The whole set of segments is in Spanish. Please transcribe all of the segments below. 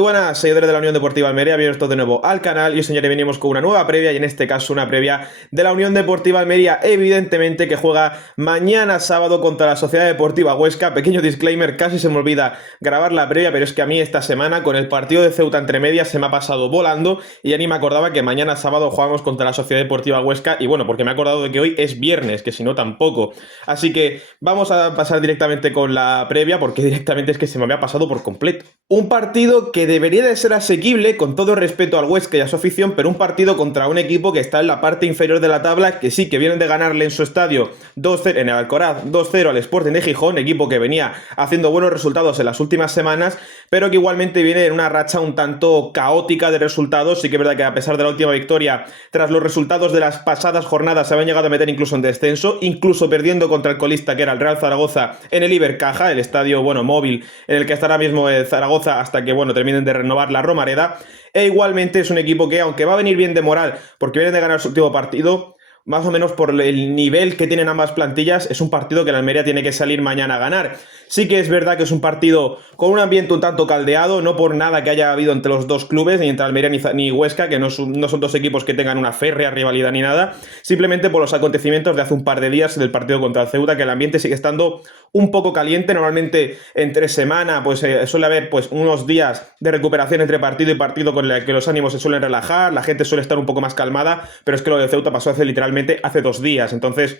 Muy buenas, seguidores de la Unión Deportiva Almería, bienvenidos de nuevo al canal. Y hoy, señores, venimos con una nueva previa, y en este caso una previa de la Unión Deportiva Almería, evidentemente, que juega mañana sábado contra la Sociedad Deportiva Huesca. Pequeño disclaimer, casi se me olvida grabar la previa, pero es que a mí esta semana con el partido de Ceuta entre medias se me ha pasado volando y ya ni me acordaba que mañana sábado jugamos contra la Sociedad Deportiva Huesca. Y bueno, porque me he acordado de que hoy es viernes, que si no tampoco. Así que vamos a pasar directamente con la previa, porque directamente es que se me había pasado por completo. Un partido que debería de ser asequible, con todo respeto al Huesca y a su afición, pero un partido contra un equipo que está en la parte inferior de la tabla, que sí, que vienen de ganarle en su estadio 2-0, en el Alcoraz, 2-0 al Sporting de Gijón, equipo que venía haciendo buenos resultados en las últimas semanas, pero que igualmente viene en una racha un tanto caótica de resultados. Sí que es verdad que a pesar de la última victoria, tras los resultados de las pasadas jornadas, se habían llegado a meter incluso en descenso, incluso perdiendo contra el colista, que era el Real Zaragoza, en el Ibercaja, el estadio, bueno, móvil, en el que está ahora mismo el Zaragoza, hasta que, bueno, terminen de renovar la Romareda. E igualmente es un equipo que, aunque va a venir bien de moral porque viene de ganar su último partido, más o menos por el nivel que tienen ambas plantillas, es un partido que la Almería tiene que salir mañana a ganar. Sí que es verdad que es un partido con un ambiente un tanto caldeado, no por nada que haya habido entre los dos clubes, ni entre Almería ni Huesca, que no son dos equipos que tengan una férrea rivalidad ni nada, simplemente por los acontecimientos de hace un par de días del partido contra el Ceuta, que el ambiente sigue estando un poco caliente. Normalmente entre semana pues suele haber pues unos días de recuperación entre partido y partido, con el que los ánimos se suelen relajar, la gente suele estar un poco más calmada, pero es que lo de Ceuta pasó literalmente hace 2 días, entonces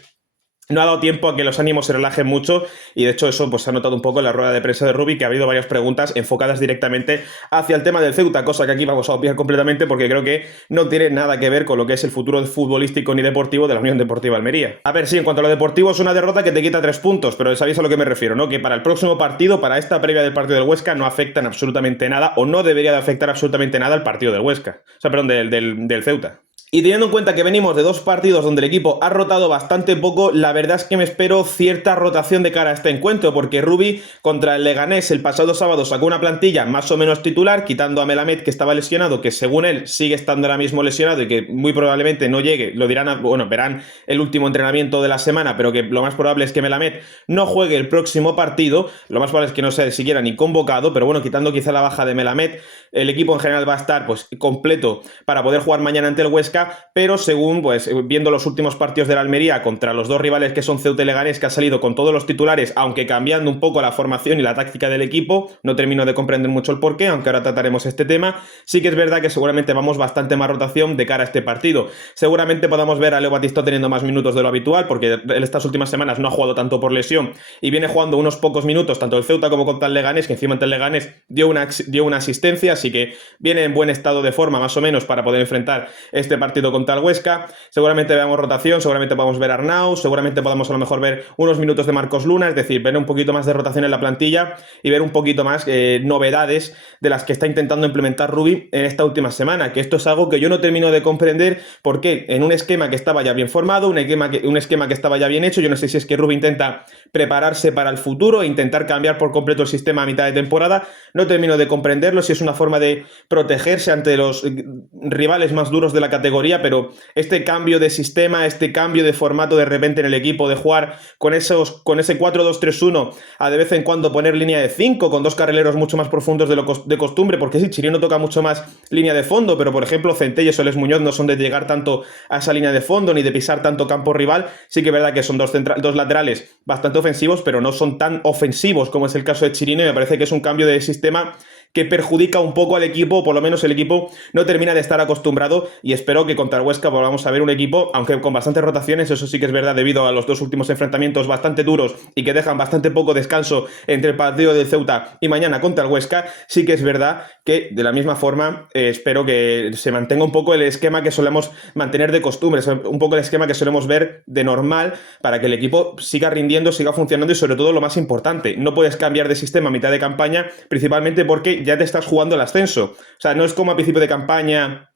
no ha dado tiempo a que los ánimos se relajen mucho, y de hecho eso pues se ha notado un poco en la rueda de prensa de Rubi, que ha habido varias preguntas enfocadas directamente hacia el tema del Ceuta, cosa que aquí vamos a obviar completamente porque creo que no tiene nada que ver con lo que es el futuro futbolístico ni deportivo de la Unión Deportiva Almería. A ver, sí, en cuanto a lo deportivo, es una derrota que te quita 3 puntos, pero sabéis a lo que me refiero, ¿no? Que para el próximo partido, para esta previa del partido del Huesca, no afectan absolutamente nada, o no debería de afectar absolutamente nada al partido del Huesca, o sea, perdón, del Ceuta. Y teniendo en cuenta que venimos de 2 partidos donde el equipo ha rotado bastante poco, la verdad es que me espero cierta rotación de cara a este encuentro, porque Rubi contra el Leganés el pasado sábado sacó una plantilla más o menos titular, quitando a Melamed, que estaba lesionado, que según él sigue estando ahora mismo lesionado y que muy probablemente no llegue. Lo dirán, bueno, verán el último entrenamiento de la semana, pero que lo más probable es que Melamed no juegue el próximo partido. Lo más probable es que no sea siquiera ni convocado, pero bueno, quitando quizá la baja de Melamed, el equipo en general va a estar pues completo para poder jugar mañana ante el Huesca. Pero según, pues, viendo los últimos partidos de la Almería contra los dos rivales que son Ceuta y Leganés, que ha salido con todos los titulares, aunque cambiando un poco la formación y la táctica del equipo, no termino de comprender mucho el porqué, aunque ahora trataremos este tema. Sí que es verdad que seguramente vamos bastante más rotación de cara a este partido. Seguramente podamos ver a Leo Batistó teniendo más minutos de lo habitual, porque en estas últimas semanas no ha jugado tanto por lesión y viene jugando unos pocos minutos, tanto el Ceuta como contra el Leganés, que encima ante el Leganés dio una asistencia, así que viene en buen estado de forma más o menos para poder enfrentar este partido contra el Huesca. Seguramente veamos rotación, seguramente podamos ver a Arnau, seguramente podamos a lo mejor ver unos minutos de Marcos Luna, es decir, ver un poquito más de rotación en la plantilla y ver un poquito más novedades de las que está intentando implementar Rubi en esta última semana, que esto es algo que yo no termino de comprender, porque en un esquema que estaba ya bien formado, un esquema que estaba ya bien hecho, yo no sé si es que Rubi intenta prepararse para el futuro e intentar cambiar por completo el sistema a mitad de temporada. No termino de comprenderlo, si es una forma de protegerse ante los rivales más duros de la categoría, pero este cambio de sistema, este cambio de formato de repente en el equipo, de jugar con ese 4-2-3-1, a de vez en cuando poner línea de 5 con 2 carrileros mucho más profundos de costumbre, porque sí, Chirino toca mucho más línea de fondo, pero por ejemplo Centella y Soles Muñoz no son de llegar tanto a esa línea de fondo ni de pisar tanto campo rival. Sí que es verdad que son dos laterales bastante ofensivos, pero no son tan ofensivos como es el caso de Chirino, y me parece que es un cambio de sistema que perjudica un poco al equipo, o por lo menos el equipo no termina de estar acostumbrado, y espero que contra el Huesca volvamos a ver un equipo, aunque con bastantes rotaciones, eso sí que es verdad, debido a los 2 últimos enfrentamientos bastante duros y que dejan bastante poco descanso entre el partido del Ceuta y mañana contra el Huesca. Sí que es verdad que de la misma forma espero que se mantenga un poco el esquema que solemos mantener de costumbre, un poco el esquema que solemos ver de normal, para que el equipo siga rindiendo, siga funcionando, y sobre todo lo más importante, no puedes cambiar de sistema a mitad de campaña, principalmente porque ya te estás jugando el ascenso. O sea, no es como a principio de campaña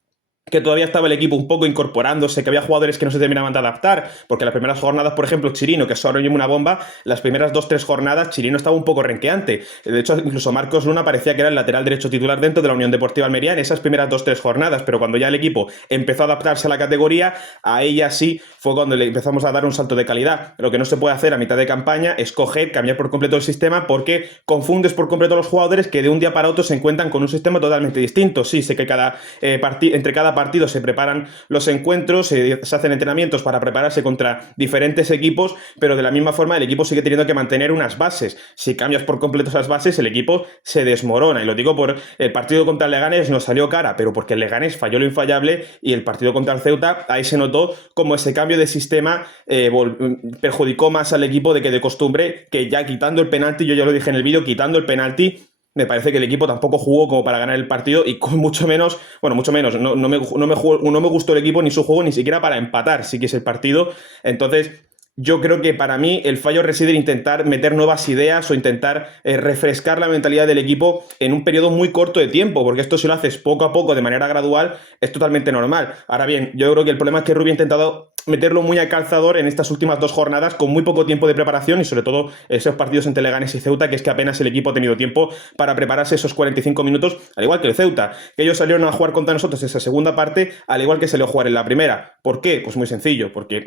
que todavía estaba el equipo un poco incorporándose, que había jugadores que no se terminaban de adaptar, porque las primeras jornadas, por ejemplo, Chirino, que es ahora mismo una bomba, las primeras 2-3 jornadas Chirino estaba un poco renqueante. De hecho, incluso Marcos Luna parecía que era el lateral derecho titular dentro de la Unión Deportiva Almería en esas primeras 2-3 jornadas, pero cuando ya el equipo empezó a adaptarse a la categoría, a ella sí fue cuando le empezamos a dar un salto de calidad. Lo que no se puede hacer a mitad de campaña es coger, cambiar por completo el sistema, porque confundes por completo a los jugadores que de un día para otro se encuentran con un sistema totalmente distinto. Sí, sé que entre cada partido se preparan los encuentros, se hacen entrenamientos para prepararse contra diferentes equipos, pero de la misma forma el equipo sigue teniendo que mantener unas bases. Si cambias por completo esas bases, el equipo se desmorona. Y lo digo por el partido contra el Leganés nos salió cara, pero porque el Leganés falló lo infallable, y el partido contra el Ceuta, ahí se notó como ese cambio de sistema perjudicó más al equipo de que de costumbre, que ya quitando el penalti, yo ya lo dije en el vídeo, quitando el penalti, me parece que el equipo tampoco jugó como para ganar el partido, y con mucho menos, no me gustó el equipo ni su juego, ni siquiera para empatar, sí que es el partido. Entonces, yo creo que para mí el fallo reside en intentar meter nuevas ideas o intentar refrescar la mentalidad del equipo en un periodo muy corto de tiempo, porque esto si lo haces poco a poco, de manera gradual, es totalmente normal. Ahora bien, yo creo que el problema es que Rubí ha intentado meterlo muy al calzador en estas últimas 2 jornadas con muy poco tiempo de preparación, y sobre todo esos partidos entre Leganés y Ceuta, que es que apenas el equipo ha tenido tiempo para prepararse esos 45 minutos, al igual que el Ceuta, que ellos salieron a jugar contra nosotros esa segunda parte, al igual que salió a jugar en la primera. ¿Por qué? Pues muy sencillo, porque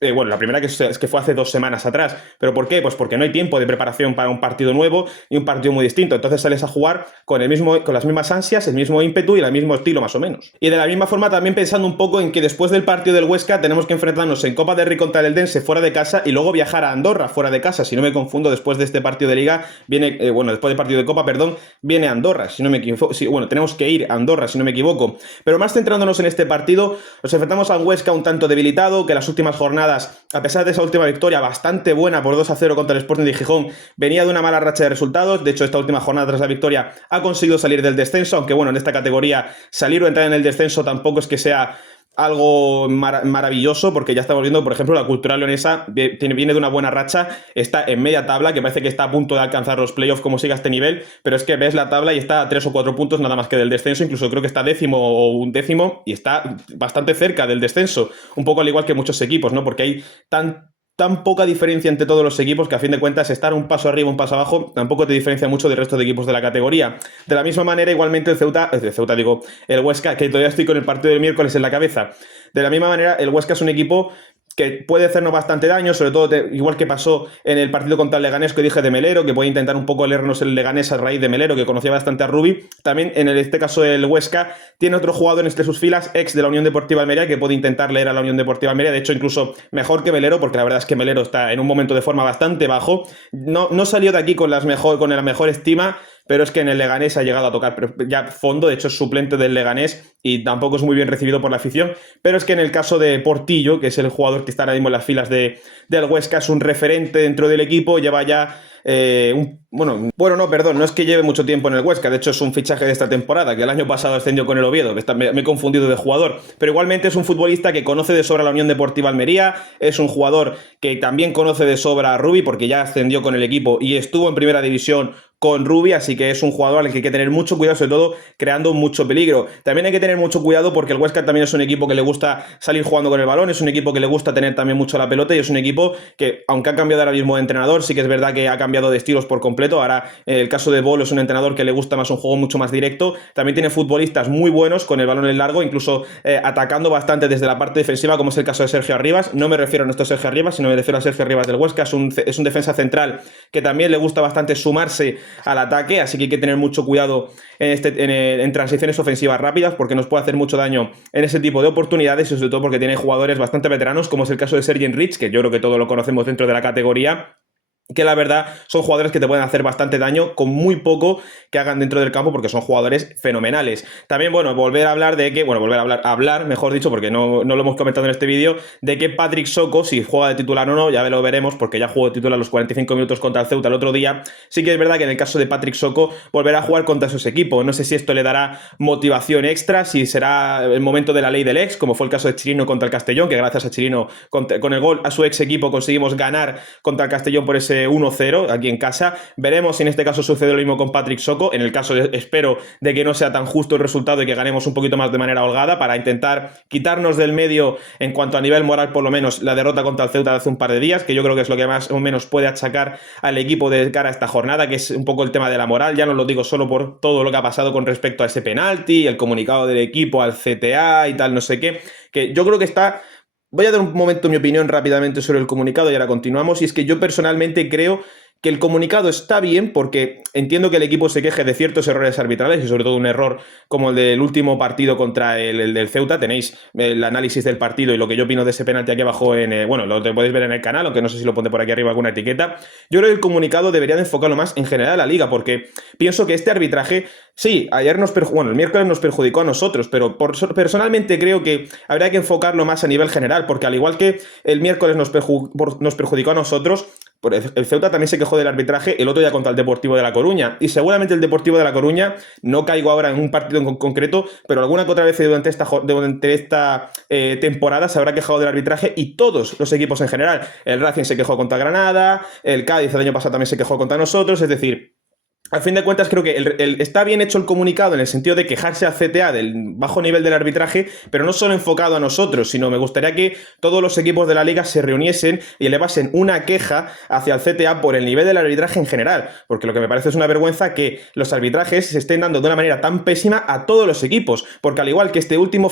la primera es que fue hace 2 semanas atrás. ¿Pero por qué? Pues porque no hay tiempo de preparación para un partido nuevo y un partido muy distinto. Entonces sales a jugar con las mismas ansias, el mismo ímpetu y el mismo estilo más o menos. Y de la misma forma también pensando un poco en que después del partido del Huesca tenemos que enfrentarnos en Copa del Rey contra el Eldense fuera de casa y luego viajar a Andorra fuera de casa. Si no me confundo, después de este partido de Liga viene, después del partido de Copa, perdón, viene Andorra, si no me equivoco. Tenemos que ir a Andorra, si no me equivoco. Pero más centrándonos en este partido, nos enfrentamos a un Huesca un tanto debilitado, que las últimas jornadas, a pesar de esa última victoria bastante buena por 2-0 contra el Sporting de Gijón, venía de una mala racha de resultados. De hecho, esta última jornada tras la victoria ha conseguido salir del descenso, aunque en esta categoría salir o entrar en el descenso tampoco es que sea algo maravilloso, porque ya estamos viendo, por ejemplo, la Cultural Leonesa viene de una buena racha, está en media tabla, que parece que está a punto de alcanzar los playoffs como siga este nivel, pero es que ves la tabla y está a 3 o 4 puntos nada más que del descenso, incluso creo que está 10º o 11º, y está bastante cerca del descenso, un poco al igual que muchos equipos, ¿no? Porque hay tan poca diferencia entre todos los equipos que a fin de cuentas estar un paso arriba, un paso abajo, tampoco te diferencia mucho del resto de equipos de la categoría. De la misma manera, igualmente el Huesca, que todavía estoy con el partido del miércoles en la cabeza. De la misma manera, el Huesca es un equipo que puede hacernos bastante daño, sobre todo igual que pasó en el partido contra el Leganés, que dije de Melero, que puede intentar un poco leernos el Leganés a raíz de Melero, que conocía bastante a Rubí. También en este caso el Huesca tiene otro jugador entre sus filas, ex de la Unión Deportiva Almería, que puede intentar leer a la Unión Deportiva Almería, de hecho incluso mejor que Melero, porque la verdad es que Melero está en un momento de forma bastante bajo, no salió de aquí con la mejor estima, pero es que en el Leganés ha llegado a tocar ya fondo, de hecho es suplente del Leganés y tampoco es muy bien recibido por la afición, pero es que en el caso de Portillo, que es el jugador que está ahora mismo en las filas del Huesca, es un referente dentro del equipo, lleva ya no es que lleve mucho tiempo en el Huesca, de hecho es un fichaje de esta temporada, que el año pasado ascendió con el Oviedo, me he confundido de jugador, pero igualmente es un futbolista que conoce de sobra la Unión Deportiva Almería, es un jugador que también conoce de sobra a Rubí, porque ya ascendió con el equipo y estuvo en primera división con Rubí, así que es un jugador al que hay que tener mucho cuidado, sobre todo creando mucho peligro. También hay que tener mucho cuidado porque el Huesca también es un equipo que le gusta salir jugando con el balón, es un equipo que le gusta tener también mucho la pelota y es un equipo que, aunque ha cambiado ahora mismo de entrenador, sí que es verdad que ha cambiado de estilos por completo. Ahora, en el caso de Bolo, es un entrenador que le gusta más un juego mucho más directo. También tiene futbolistas muy buenos con el balón en largo, incluso atacando bastante desde la parte defensiva, como es el caso de Sergio Arribas. No me refiero a nuestro Sergio Arribas, sino me refiero a Sergio Arribas del Huesca. Es un defensa central que también le gusta bastante sumarse al ataque, así que hay que tener mucho cuidado en transiciones ofensivas rápidas, porque nos puede hacer mucho daño en ese tipo de oportunidades, y sobre todo porque tiene jugadores bastante veteranos, como es el caso de Sergi Enrich, que yo creo que todos lo conocemos dentro de la categoría, que la verdad son jugadores que te pueden hacer bastante daño con muy poco que hagan dentro del campo, porque son jugadores fenomenales. También, hablar, mejor dicho, porque no lo hemos comentado en este vídeo, de que Patrick Soko, si juega de titular o no, ya lo veremos, porque ya jugó de titular los 45 minutos contra el Ceuta el otro día. Sí que es verdad que en el caso de Patrick Soko volverá a jugar contra esos equipos. No sé si esto le dará motivación extra, si será el momento de la ley del ex, como fue el caso de Chirino contra el Castellón, que gracias a Chirino, con el gol a su ex equipo, conseguimos ganar contra el Castellón por ese ese 1-0 aquí en casa. Veremos si en este caso sucede lo mismo con Patrick Soko. En el caso, espero, de que no sea tan justo el resultado y que ganemos un poquito más de manera holgada para intentar quitarnos del medio en cuanto a nivel moral, por lo menos, la derrota contra el Ceuta de hace un par de días, que yo creo que es lo que más o menos puede achacar al equipo de cara a esta jornada, que es un poco el tema de la moral. Ya no lo digo solo por todo lo que ha pasado con respecto a ese penalti, el comunicado del equipo al CTA y tal, no sé qué, que yo creo que está... Voy a dar un momento mi opinión rápidamente sobre el comunicado y ahora continuamos. Y es que yo personalmente creo que el comunicado está bien porque entiendo que el equipo se queje de ciertos errores arbitrales y sobre todo un error como el del último partido contra el del Ceuta. Tenéis el análisis del partido y lo que yo opino de ese penalti aquí abajo bueno, lo podéis ver en el canal, aunque no sé si lo pondré por aquí arriba alguna etiqueta. Yo creo que el comunicado debería de enfocarlo más en general a la liga, porque pienso que este arbitraje, sí, ayer el miércoles nos perjudicó a nosotros, pero personalmente creo que habría que enfocarlo más a nivel general, porque al igual que el miércoles nos perjudicó a nosotros, el Ceuta también se quejó del arbitraje el otro día contra el Deportivo de La Coruña, y seguramente el Deportivo de La Coruña, no caigo ahora en un partido en concreto, pero alguna que otra vez durante esta temporada se habrá quejado del arbitraje, y todos los equipos en general. El Racing se quejó contra Granada, el Cádiz el año pasado también se quejó contra nosotros, es decir... Al fin de cuentas, creo que está bien hecho el comunicado en el sentido de quejarse al CTA del bajo nivel del arbitraje, pero no solo enfocado a nosotros, sino me gustaría que todos los equipos de la liga se reuniesen y elevasen una queja hacia el CTA por el nivel del arbitraje en general, porque lo que me parece es una vergüenza que los arbitrajes se estén dando de una manera tan pésima a todos los equipos, porque al igual que este último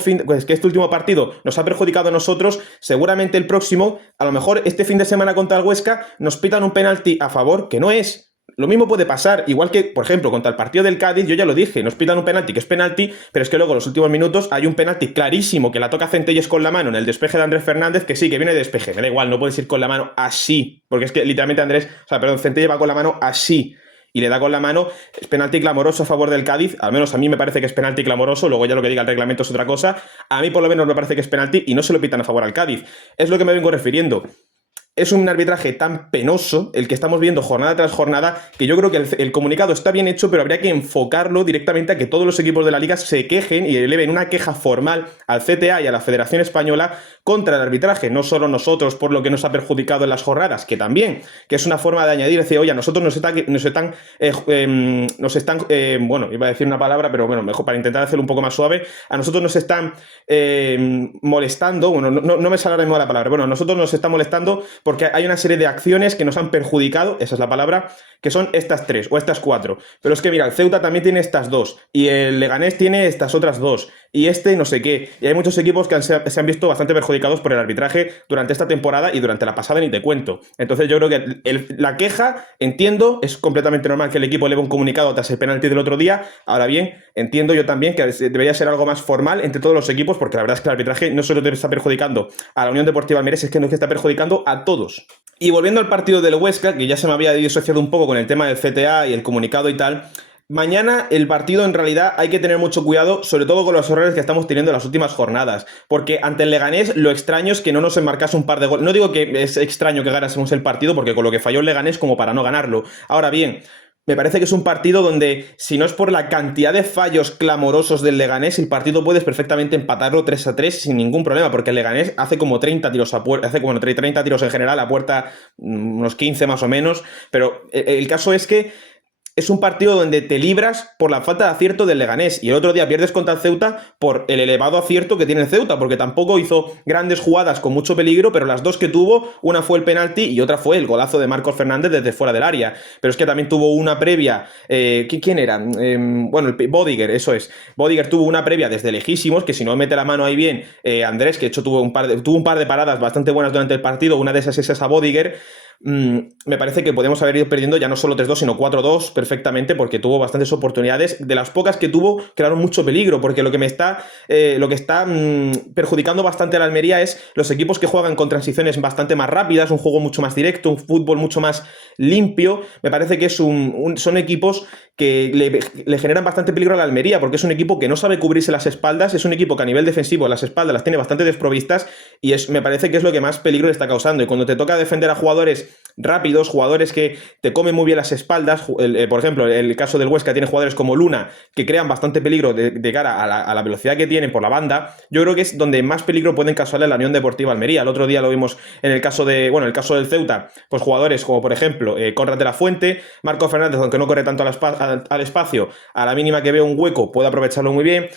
partido nos ha perjudicado a nosotros, seguramente el próximo, a lo mejor este fin de semana contra el Huesca, nos pitan un penalti a favor que no es. Lo mismo puede pasar, igual que, por ejemplo, contra el partido del Cádiz, yo ya lo dije, nos pitan un penalti que es penalti, pero es que luego en los últimos minutos hay un penalti clarísimo que la toca Centelles con la mano en el despeje de Andrés Fernández, que sí, que viene de despeje, me da igual, no puedes ir con la mano así, porque es que literalmente Centelles va con la mano así, y le da con la mano, es penalti clamoroso a favor del Cádiz, al menos a mí me parece que es penalti clamoroso, luego ya lo que diga el reglamento es otra cosa, a mí por lo menos me parece que es penalti y no se lo pitan a favor al Cádiz, es lo que me vengo refiriendo. Es un arbitraje tan penoso el que estamos viendo jornada tras jornada que yo creo que el comunicado está bien hecho, pero habría que enfocarlo directamente a que todos los equipos de la liga se quejen y eleven una queja formal al CTA y a la Federación Española contra el arbitraje, no solo nosotros por lo que nos ha perjudicado en las jornadas, que también, que es una forma de añadir, decir, oye, a nosotros nos están bueno, iba a decir una palabra, pero bueno, mejor para intentar hacerlo un poco más suave, a nosotros nos están molestando, bueno, no me sale ahora mismo la palabra, bueno, a nosotros nos están molestando porque hay una serie de acciones que nos han perjudicado, esa es la palabra, que son estas 3 o estas 4. Pero es que mira, el Ceuta también tiene estas 2, y el Leganés tiene estas otras 2, y no sé qué. Y hay muchos equipos que se han visto bastante perjudicados por el arbitraje durante esta temporada y durante la pasada ni te cuento. Entonces yo creo que la queja, entiendo, es completamente normal que el equipo eleve un comunicado tras el penalti del otro día. Ahora bien, entiendo yo también que debería ser algo más formal entre todos los equipos, porque la verdad es que el arbitraje no solo te está perjudicando a la Unión Deportiva Almería, es que nos está perjudicando a todos. Y volviendo al partido del Huesca, que ya se me había disociado un poco con el tema del CTA y el comunicado y tal, mañana el partido en realidad hay que tener mucho cuidado, sobre todo con los errores que estamos teniendo en las últimas jornadas, porque ante el Leganés lo extraño es que no nos enmarcase un par de goles. No digo que es extraño que ganásemos el partido, porque con lo que falló el Leganés como para no ganarlo. Ahora bien, me parece que es un partido donde, si no es por la cantidad de fallos clamorosos del Leganés, el partido puedes perfectamente empatarlo 3-3 sin ningún problema, porque el Leganés hace como 30 tiros a puerta, hace como 30 tiros en general a puerta, unos 15 más o menos, pero el caso es que es un partido donde te libras por la falta de acierto del Leganés, y el otro día pierdes contra el Ceuta por el elevado acierto que tiene el Ceuta, porque tampoco hizo grandes jugadas con mucho peligro, pero las dos que tuvo, una fue el penalti y otra fue el golazo de Marcos Fernández desde fuera del área. Pero es que también tuvo una previa, ¿quién era? Bueno, el Bodiger, eso es. Bodiger tuvo una previa desde lejísimos, que si no mete la mano ahí bien, Andrés, que de hecho tuvo un par de paradas bastante buenas durante el partido, una de esas es esa Bodiger. Me parece que podemos haber ido perdiendo ya no solo 3-2 sino 4-2 perfectamente, porque tuvo bastantes oportunidades. De las pocas que tuvo, crearon mucho peligro, porque lo que está perjudicando bastante a la Almería es los equipos que juegan con transiciones bastante más rápidas, un juego mucho más directo, un fútbol mucho más limpio. Me parece que son equipos que le generan bastante peligro a la Almería, porque es un equipo que no sabe cubrirse las espaldas, es un equipo que a nivel defensivo las espaldas las tiene bastante desprovistas, y me parece que es lo que más peligro le está causando. Y cuando te toca defender a jugadores rápidos, jugadores que te comen muy bien las espaldas. Por ejemplo, el caso del Huesca tiene jugadores como Luna, que crean bastante peligro de cara a la velocidad que tienen por la banda. Yo creo que es donde más peligro pueden causarle la Unión Deportiva Almería. El otro día lo vimos en el caso el caso del Ceuta, pues jugadores como por ejemplo Conrad de la Fuente, Marco Fernández, aunque no corre tanto al espacio, a la mínima que ve un hueco puede aprovecharlo muy bien.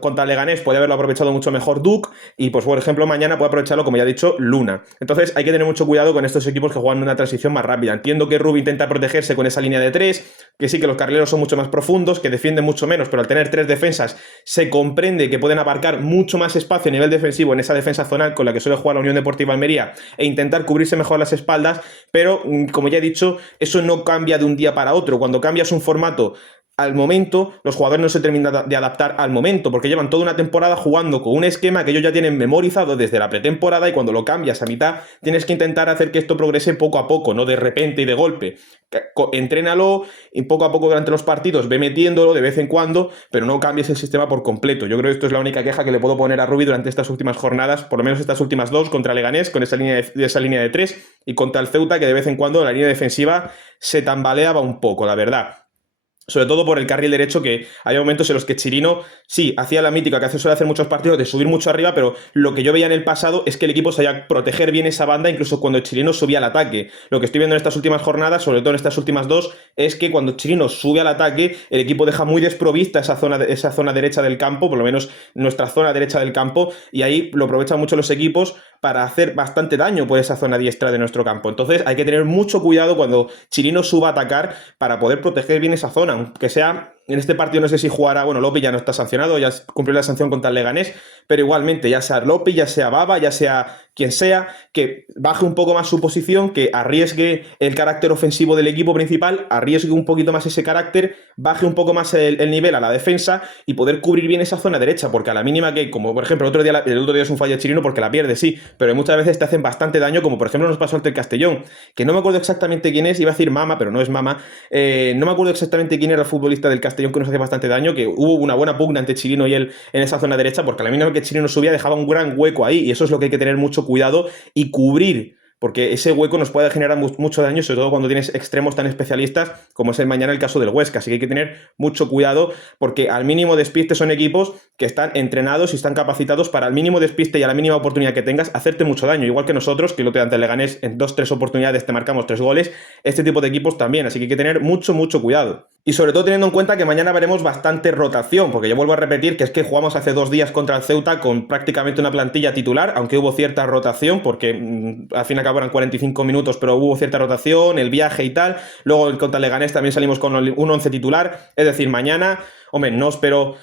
Contra Leganés puede haberlo aprovechado mucho mejor Duc, y pues por ejemplo mañana puede aprovecharlo, como ya he dicho, Luna. Entonces hay que tener mucho cuidado con estos equipos que juegan una transición más rápida. Entiendo que Rubi intenta protegerse con esa línea de 3, que sí, que los carrileros son mucho más profundos, que defienden mucho menos, pero al tener 3 defensas se comprende que pueden abarcar mucho más espacio a nivel defensivo en esa defensa zonal con la que suele jugar la Unión Deportiva Almería e intentar cubrirse mejor las espaldas. Pero como ya he dicho, eso no cambia de un día para otro. Cuando cambias un formato al momento, los jugadores no se terminan de adaptar al momento, porque llevan toda una temporada jugando con un esquema que ellos ya tienen memorizado desde la pretemporada, y cuando lo cambias a mitad tienes que intentar hacer que esto progrese poco a poco, no de repente y de golpe. Entrénalo y poco a poco durante los partidos ve metiéndolo de vez en cuando, pero no cambies el sistema por completo. Yo creo que esto es la única queja que le puedo poner a Rubi durante estas últimas jornadas, por lo menos estas últimas 2, contra Leganés con esa línea de 3, y contra el Ceuta, que de vez en cuando la línea defensiva se tambaleaba un poco, la verdad. Sobre todo por el carril derecho, que había momentos en los que Chirino sí hacía la mítica que suele hacer muchos partidos de subir mucho arriba, pero lo que yo veía en el pasado es que el equipo sabía proteger bien esa banda incluso cuando Chirino subía al ataque. Lo que estoy viendo en estas últimas jornadas, sobre todo en estas últimas 2, es que cuando Chirino sube al ataque, el equipo deja muy desprovista esa zona derecha del campo, por lo menos nuestra zona derecha del campo, y ahí lo aprovechan mucho los equipos para hacer bastante daño por esa zona diestra de nuestro campo. Entonces hay que tener mucho cuidado cuando Chirino suba a atacar para poder proteger bien esa zona, aunque sea. En este partido no sé si jugará, bueno, Lopi ya no está sancionado, ya cumplió la sanción contra el Leganés, pero igualmente, ya sea Lopi, ya sea Baba, ya sea quien sea, que baje un poco más su posición, que arriesgue el carácter ofensivo del equipo principal, arriesgue un poquito más ese carácter, baje un poco más el nivel a la defensa y poder cubrir bien esa zona derecha, porque a la mínima que, como por ejemplo el otro día es un fallo de Chirino porque la pierde, sí, pero muchas veces te hacen bastante daño, como por ejemplo nos pasó ante el Castellón, que no me acuerdo exactamente quién es, iba a decir Mama, pero no es Mama, no me acuerdo exactamente quién era el futbolista del Castellón que nos hacía bastante daño, que hubo una buena pugna entre Chirino y él en esa zona derecha, porque a la mínima que Chirino subía dejaba un gran hueco ahí, y eso es lo que hay que tener mucho cuidado y cubrir, porque ese hueco nos puede generar mucho daño, sobre todo cuando tienes extremos tan especialistas como es el mañana el caso del Huesca. Así que hay que tener mucho cuidado, porque al mínimo despiste son equipos que están entrenados y están capacitados para al mínimo despiste y a la mínima oportunidad que tengas hacerte mucho daño, igual que nosotros, que lo que ante el Leganés en 2-3 oportunidades te marcamos 3 goles. Este tipo de equipos también, así que hay que tener mucho cuidado. Y sobre todo teniendo en cuenta que mañana veremos bastante rotación, porque yo vuelvo a repetir que es que jugamos hace 2 días contra el Ceuta con prácticamente una plantilla titular, aunque hubo cierta rotación, porque al fin y al cabo eran 45 minutos, pero hubo cierta rotación, el viaje y tal. Luego contra el Leganés también salimos con un 11 titular, es decir, mañana, hombre, no espero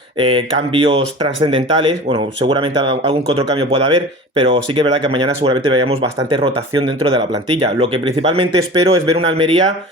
cambios trascendentales, bueno, seguramente algún que otro cambio pueda haber, pero sí que es verdad que mañana seguramente veríamos bastante rotación dentro de la plantilla. Lo que principalmente espero es ver una Almería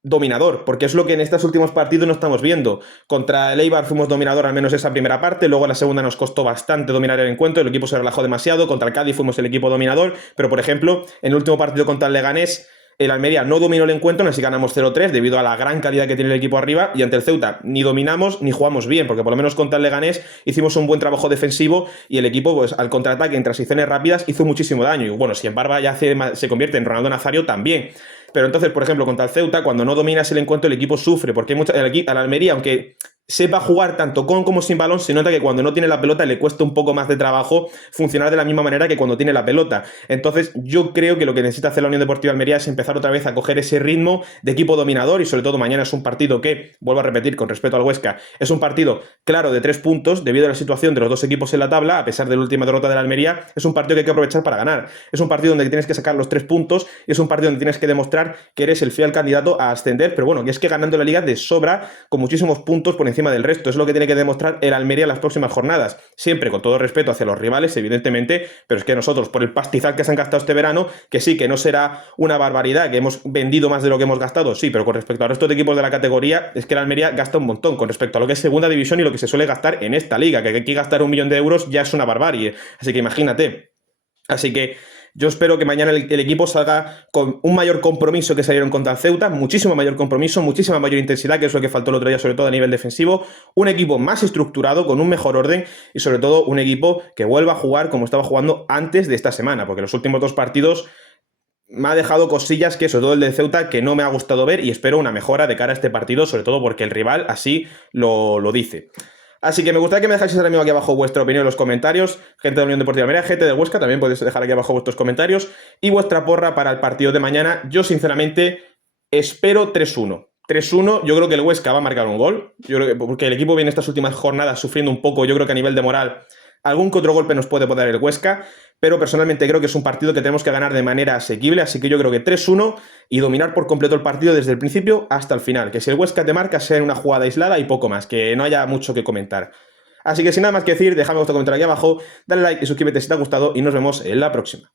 dominador, porque es lo que en estos últimos partidos no estamos viendo. Contra el Eibar fuimos dominador al menos esa primera parte, luego la segunda nos costó bastante dominar el encuentro, el equipo se relajó demasiado, contra el Cádiz fuimos el equipo dominador, pero por ejemplo, en el último partido contra el Leganés, el Almería no dominó el encuentro, así ganamos 0-3 debido a la gran calidad que tiene el equipo arriba, y ante el Ceuta ni dominamos ni jugamos bien, porque por lo menos contra el Leganés hicimos un buen trabajo defensivo y el equipo, pues al contraataque en transiciones rápidas hizo muchísimo daño. Y bueno, si en Barba ya se convierte en Ronaldo Nazario también. Pero entonces, por ejemplo, contra el Ceuta, cuando no dominas el encuentro, el equipo sufre, porque a la Almería, aunque sepa jugar tanto con como sin balón, se nota que cuando no tiene la pelota le cuesta un poco más de trabajo funcionar de la misma manera que cuando tiene la pelota. Entonces yo creo que lo que necesita hacer la Unión Deportiva Almería es empezar otra vez a coger ese ritmo de equipo dominador, y sobre todo mañana es un partido que, vuelvo a repetir con respecto al Huesca, es un partido claro de 3 puntos debido a la situación de los dos equipos en la tabla, a pesar de la última derrota de la Almería. Es un partido que hay que aprovechar para ganar, es un partido donde tienes que sacar los 3 puntos y es un partido donde tienes que demostrar que eres el fiel candidato a ascender, pero bueno, que es que ganando la Liga de sobra, con muchísimos puntos por encima del resto. Es lo que tiene que demostrar el Almería en las próximas jornadas, siempre con todo respeto hacia los rivales, evidentemente, pero es que nosotros, por el pastizal que se han gastado este verano, que sí, que no será una barbaridad, que hemos vendido más de lo que hemos gastado, sí, pero con respecto al resto de equipos de la categoría, es que el Almería gasta un montón con respecto a lo que es segunda división y lo que se suele gastar en esta liga, que aquí gastar 1 millón de euros ya es una barbarie, así que imagínate. Así que yo espero que mañana el equipo salga con un mayor compromiso que salieron contra el Ceuta, muchísimo mayor compromiso, muchísima mayor intensidad, que es lo que faltó el otro día, sobre todo a nivel defensivo, un equipo más estructurado, con un mejor orden y sobre todo un equipo que vuelva a jugar como estaba jugando antes de esta semana, porque los últimos 2 partidos me ha dejado cosillas que, sobre todo el de Ceuta, que no me ha gustado ver y espero una mejora de cara a este partido, sobre todo porque el rival así lo dice. Así que me gustaría que me dejáis ahora mismo aquí abajo vuestra opinión en los comentarios. Gente de Unión Deportiva Almería, gente de Huesca, también podéis dejar aquí abajo vuestros comentarios. Y vuestra porra para el partido de mañana. Yo, sinceramente, espero 3-1. 3-1, yo creo que el Huesca va a marcar un gol. Yo creo que, porque el equipo viene estas últimas jornadas sufriendo un poco, yo creo que a nivel de moral, algún que otro golpe nos puede dar el Huesca. Pero personalmente creo que es un partido que tenemos que ganar de manera asequible. Así que yo creo que 3-1 y dominar por completo el partido desde el principio hasta el final. Que si el Huesca te marca, sea en una jugada aislada y poco más. Que no haya mucho que comentar. Así que sin nada más que decir, dejadme vuestro comentario aquí abajo, dale like y suscríbete si te ha gustado y nos vemos en la próxima.